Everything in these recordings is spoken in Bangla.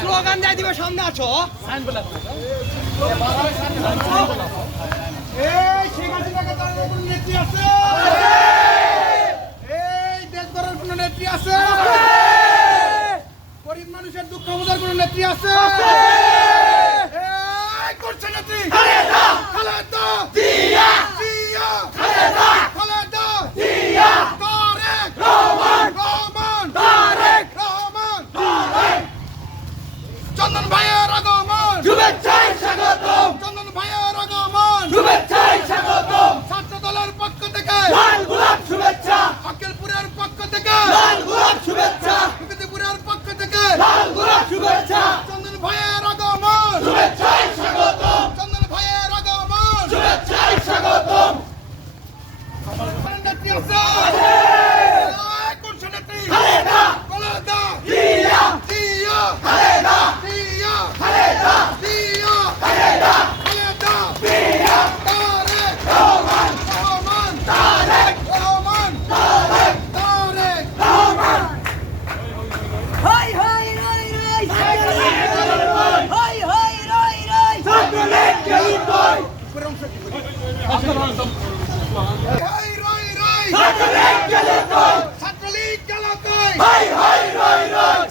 স্লোগান দিয়ে দিবে সামনে আছো? এই শেখ হাসিনাকে তার নতুন নেত্রী আছে। এই দেশ গড়ার কোন নেত্রী আছে। গরিব মানুষের দুঃখ বোঝার কোন নেত্রী আছে। করছে নেত্রী খালেদা খালেদা জিয়া জিয়া খালেদা খালেদা জিয়া তারেক রহমান রহমান তারেক রহমান তারেক চন্দন ভাইয়ের আগমন শুভেচ্ছায় স্বাগতম চন্দন ভাইয়ের আগমন শুভেচ্ছায় স্বাগতম ছাত্র দলের পক্ষ থেকে লাল গোলাপ শুভেচ্ছা আকেলপুরের পক্ষ থেকে লাল গোলাপ শুভেচ্ছা প্রকৃতিপুরের পক্ষ থেকে লাল গোলাপ শুভেচ্ছা চন্দন ভাইয়ের আগমন। শুভেচ্ছায় স্বাগতম। চন্দন ভাইয়ের আগমন। শুভেচ্ছায় স্বাগতম। নেত্রী আছে। করছে নেত্রী? খালেদা! খালেদা জিয়া! জিয়া। খালেদা! জিয়া। খালেদা!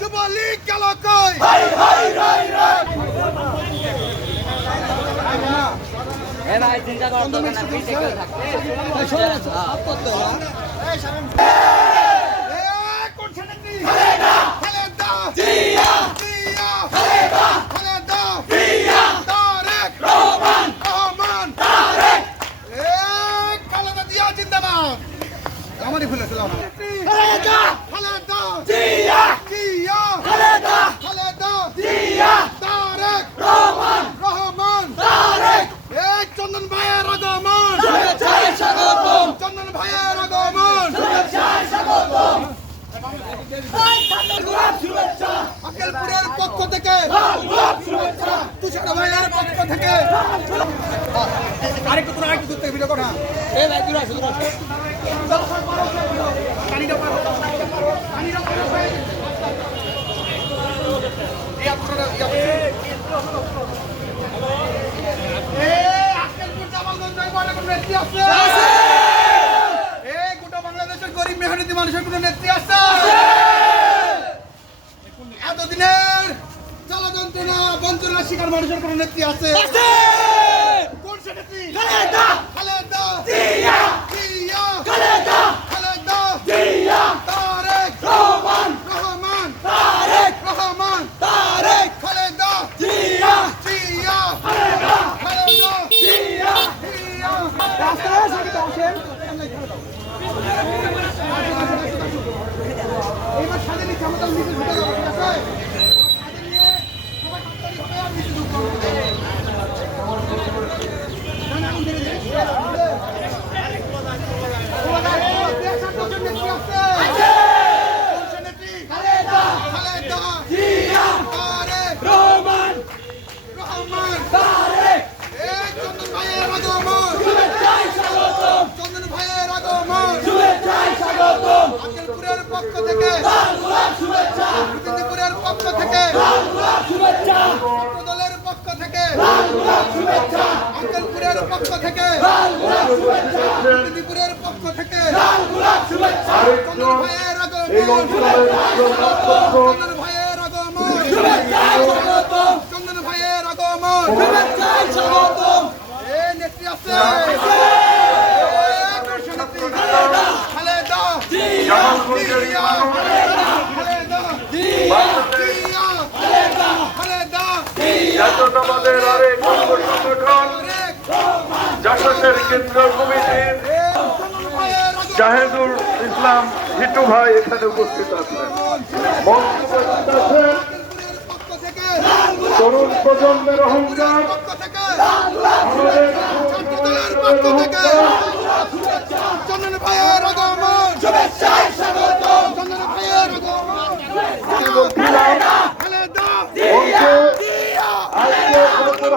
যুবলীগ গেল কই হাই হাই রই রই এই করছে নেত্রী খালেদা খালেদা জিয়া জিয়া খালেদা খালেদা জিয়া তারেক রহমান রহমান তারেক এই খালেদা জিয়া জিন্দাবাদ আমারই ফেলেছিলাম খালেদা খালেদা জিয়া জিয়া খালেদা খালেদা জিয়া তারেক রহমান রহমান তারেক এই চন্দন ভাইয়ের আগমন শুভেচ্ছায় স্বাগতম চন্দন ভাইয়ের আগমন শুভেচ্ছায় স্বাগতম আকেলপুরের পক্ষ থেকে। তুষার ভাইয়ের পক্ষ থেকে। আরেকটু তোরা আরেকটু দূর থেকে ভিডিও করা। এ ভাই দূর আসো দূর আসো পানিটা পারো পানিটা পারো ভাই এই আপনারা এই আকেলপুর জামালগঞ্জ জয়গড়ে কোনো নেত্রী আছে? গোটা বাংলাদেশের গরিব মেহনতি মানুষের কোনো নেত্রী আছে। এতদিনের জলযন্ত্রণা বঞ্চনার শিকার মানুষের কোনো নেত্রী আছে? কোন সে নেত্রী? খালেদা! খালেদা! জিয়া! জিয়া! খালেদা! খালেদা! জিয়া! তারেক রহমান! রহমান! তারেক রহমান! তারেক খালেদা! জিয়া! জিয়া! খালেদা! খালেদা! জিয়া! জিয়া! রাস্তায় আসেন এবার স্বাধীন ক্ষমতা মিছিল ঢুকে যাব ঠিক আছে স্বাধীন নিয়ে সবাই হাততালি হবে আর মিছিল ঢুকবো না, না, ধীরে ধীরে। ও, দেড়শো দুজন নেত্রী আছে। কোন সে নেত্রী? খালেদা খালেদা জিয়া তারেক রহমান রহমান তারেক এই চন্দন ভাইয়ের আগমন শুভেচ্ছায় স্বাগতম চন্দন ভাইয়ের আগমন শুভেচ্ছায় স্বাগতম আকেলপুরের পক্ষ থেকে লাল গোলাপ শুভেচ্ছা প্রতিনিধিপুরের পক্ষ থেকে লাল গোলাপ শুভেচ্ছা। দলের পক্ষ থেকে। লাল গোলাপ শুভেচ্ছা। আকেলপুরের পক্ষ থেকে। লাল গোলাপ শুভেচ্ছা। প্রতিনিধিপুরের পক্ষ থেকে। লাল গোলাপ শুভেচ্ছা। চন্দন ভাইয়ের আগমন। চন্দন ভাইয়ের আগমন। চন্দন ভাইয়ের আগমন। শুভেচ্ছায় স্বাগতম। এই নেত্রী আছে। খালেদা। জিয়া জিয়া খালেদা। জিয়া কেন্দ্রীয় জাহেদুল ইসলাম হিটু ভাই এখানে উপস্থিত আছেন তরুণ প্রজন্মের অহংকার